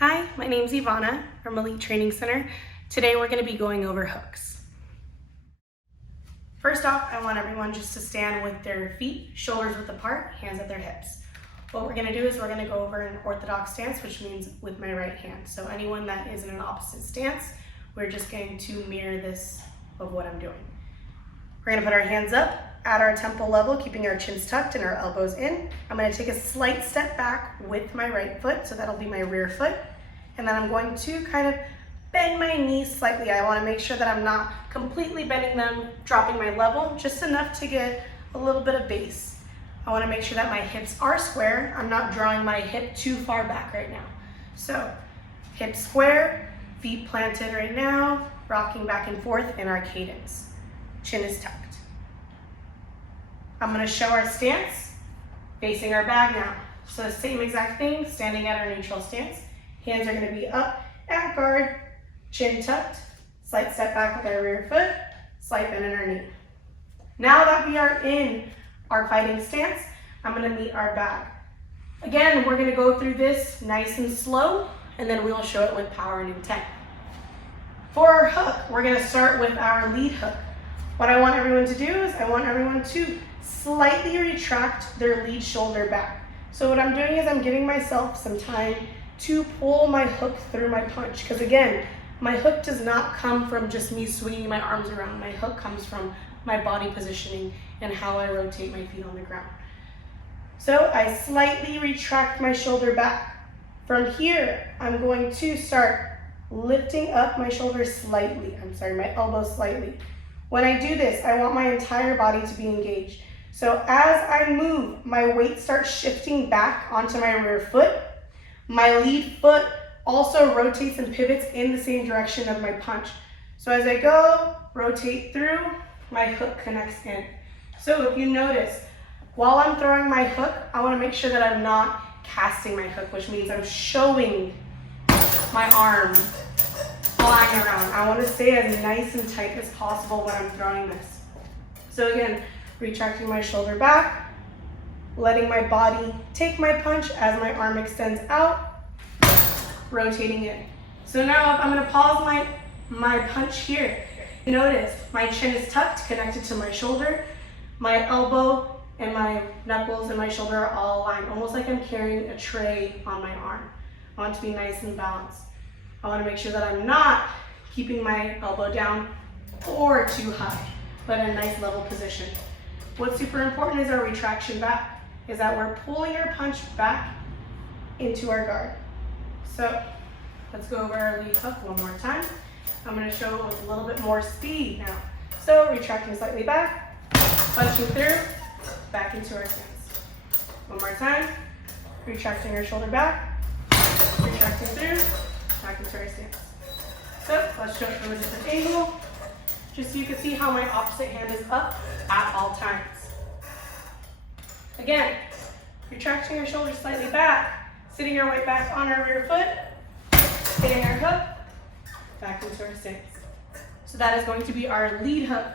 Hi, my name's Ivana from Elite Training Center. Today we're going to be going over hooks. First off, I want everyone just to stand with their feet, shoulders width apart, hands at their hips. What we're going to do is we're going to go over an orthodox stance, which means with my right hand. So anyone that is in an opposite stance, we're just going to mirror this of what I'm doing. We're going to put our hands up at our temple level, keeping our chins tucked and our elbows in. I'm going to take a slight step back with my right foot, so that'll be my rear foot. And then I'm going to kind of bend my knees slightly. I want to make sure that I'm not completely bending them, dropping my level, just enough to get a little bit of base. I want to make sure that my hips are square. I'm not drawing my hip too far back right now. So hips square, feet planted right now, rocking back and forth in our cadence. Chin is tucked. I'm going to show our stance, facing our bag now. So the same exact thing, standing at our neutral stance. Hands are going to be up at guard, chin tucked, slight step back with our rear foot, slight bend in our knee. Now that we are in our fighting stance, I'm going to meet our bag. Again, we're going to go through this nice and slow, and then we'll show it with power and intent. For our hook, we're going to start with our lead hook. What I want everyone to do is I want everyone to slightly retract their lead shoulder back. So what I'm doing is I'm giving myself some time to pull my hook through my punch. Because again, my hook does not come from just me swinging my arms around. My hook comes from my body positioning and how I rotate my feet on the ground. So I slightly retract my shoulder back. From here, I'm going to start lifting up my shoulder slightly. My elbow slightly. When I do this, I want my entire body to be engaged. So as I move, my weight starts shifting back onto my rear foot. My lead foot also rotates and pivots in the same direction of my punch. So as I go, rotate through, my hook connects in. So if you notice, while I'm throwing my hook, I want to make sure that I'm not casting my hook, which means I'm showing my arm flying around. I want to stay as nice and tight as possible when I'm throwing this. So again, retracting my shoulder back, letting my body take my punch as my arm extends out, rotating in. So now I'm going to pause my punch here. Notice my chin is tucked, connected to my shoulder. My elbow and my knuckles and my shoulder are all aligned, almost like I'm carrying a tray on my arm. I want to be nice and balanced. I want to make sure that I'm not keeping my elbow down or too high, but in a nice level position. What's super important is our retraction back, is that we're pulling our punch back into our guard. So let's go over our lead hook one more time. I'm going to show it with a little bit more speed now. So retracting slightly back, punching through, back into our stance. One more time, retracting our shoulder back, retracting through, back into our stance. So let's show it from a different angle, just so you can see how my opposite hand is up at all times. Again, retracting your shoulder slightly back, sitting your weight back on our rear foot, hitting our hook, back into our stance. So that is going to be our lead hook.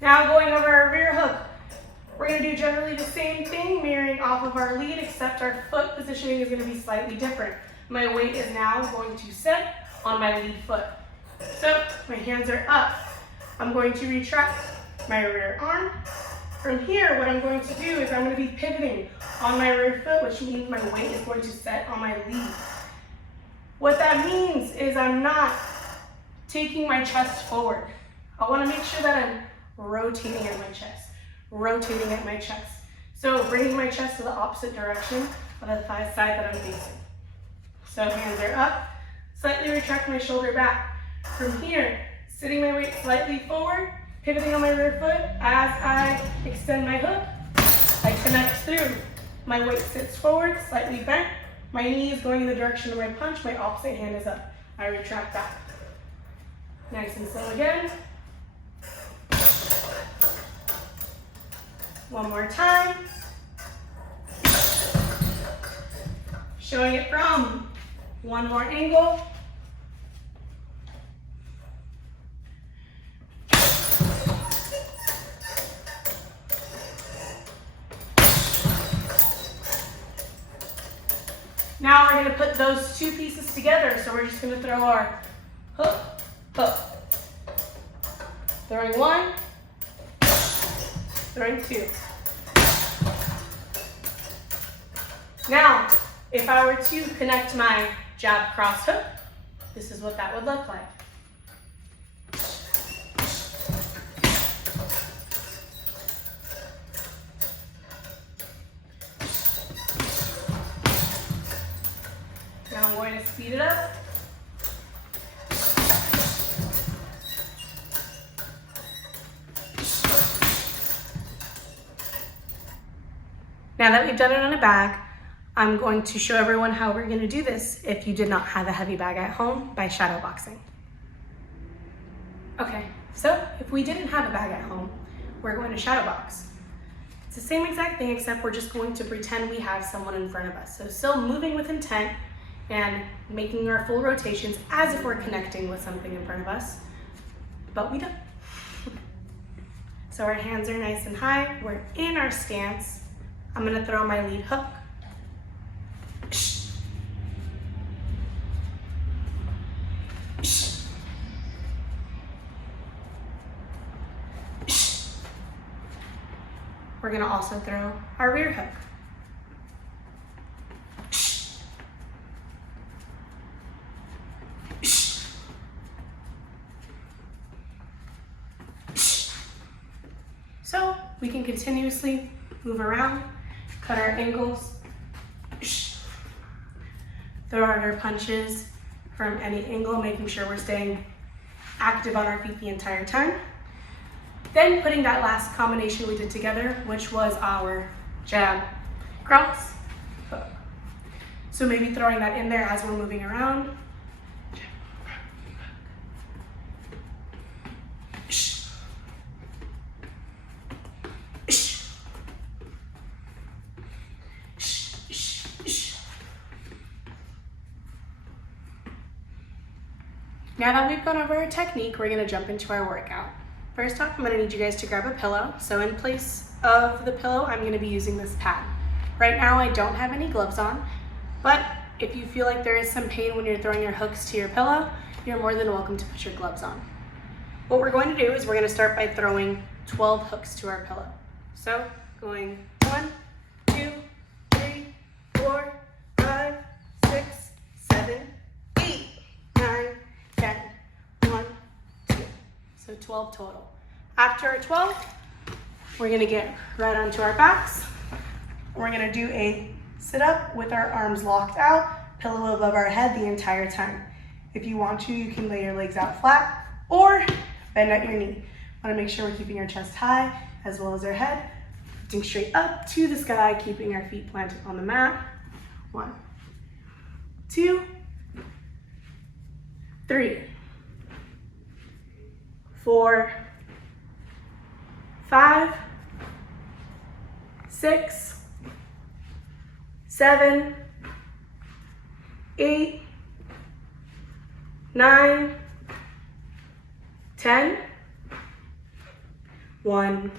Now going over our rear hook, we're going to do generally the same thing, mirroring off of our lead, except our foot positioning is going to be slightly different. My weight is now going to sit on my lead foot. So my hands are up. I'm going to retract my rear arm. From here, what I'm going to do is I'm going to be pivoting on my rear foot, which means my weight is going to set on my lead. What that means is I'm not taking my chest forward. I want to make sure that I'm rotating at my chest, rotating at my chest. So bringing my chest to the opposite direction of the thigh side that I'm facing. So hands are up, slightly retract my shoulder back. From here, sitting my weight slightly forward, pivoting on my rear foot. As I extend my hook, I connect through. My weight sits forward, slightly bent. My knee is going in the direction of my punch. My opposite hand is up. I retract back. Nice and slow again. One more time. Showing it from one more angle. Now we're we're gonna put those two pieces together. So we're just gonna throw our hook, hook. Throwing one, throwing two. Now, if I were to connect my jab cross hook, this is what that would look like. Now I'm going to speed it up. Now that we've done it on a bag, I'm going to show everyone how we're going to do this if you did not have a heavy bag at home by Shadowboxing. Okay, so if we didn't have a bag at home, we're going to Shadowbox. It's the same exact thing, except we're just going to pretend we have someone in front of us. So still moving with intent and making our full rotations as if we're connecting with something in front of us, but we don't. So our hands are nice and high, we're in our stance. I'm gonna throw my lead hook. We're gonna also throw our rear hook. So we can continuously move around, cut our angles, throw out our punches from any angle, making sure we're staying active on our feet the entire time. Then putting that last combination we did together, which was our jab, cross, hook. So maybe throwing that in there as we're moving around. Now that we've gone over our technique, we're gonna jump into our workout. First off, I'm gonna need you guys to grab a pillow. So in place of the pillow, I'm gonna be using this pad. Right now, I don't have any gloves on, but if you feel like there is some pain when you're throwing your hooks to your pillow, you're more than welcome to put your gloves on. What we're going to do is we're gonna start by throwing 12 hooks to our pillow. So going 1, 2, 3, 4, 5, 6, 7, 8, 9, 10, 1, 2. So 12 total. After our 12, we're gonna get right onto our backs. We're gonna do a sit up with our arms locked out, pillow above our head the entire time. If you want to, you can lay your legs out flat or bend at your knee. Wanna make sure we're keeping our chest high as well as our head, lifting straight up to the sky, keeping our feet planted on the mat. 1, 2, 3, 4, 5, 6, 7, 8, 9, 10, 1,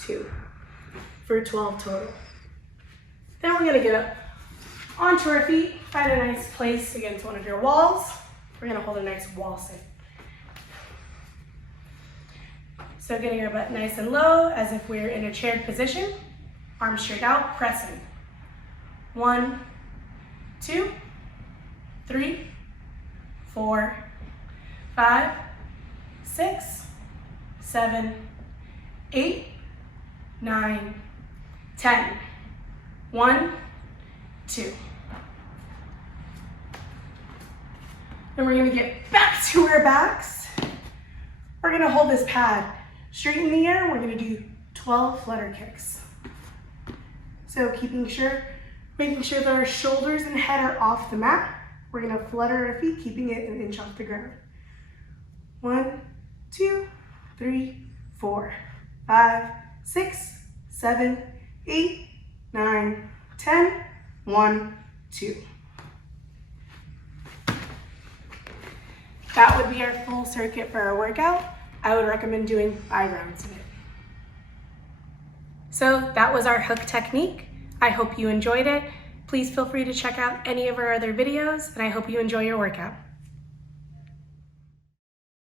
2, for 12 total. Then we're gonna get up onto our feet, find a nice place against one of your walls. We're gonna hold a nice wall sit. So getting our butt nice and low as if we're in a chaired position, arms straight out, pressing. 1, 2, 3, 4, 5, 6, 7, 8, 9, 10. 1, 2. Then we're gonna get back to our backs. We're gonna hold this pad straight in the air. We're gonna do 12 flutter kicks. So making sure that our shoulders and head are off the mat. We're gonna flutter our feet, keeping it an inch off the ground. 1, 2, 3, 4, 5, 6, 7, 8, 9, 10, 1, 2. That would be our full circuit for our workout. I would recommend doing 5 rounds of it. So that was our hook technique. I hope you enjoyed it. Please feel free to check out any of our other videos, and I hope you enjoy your workout.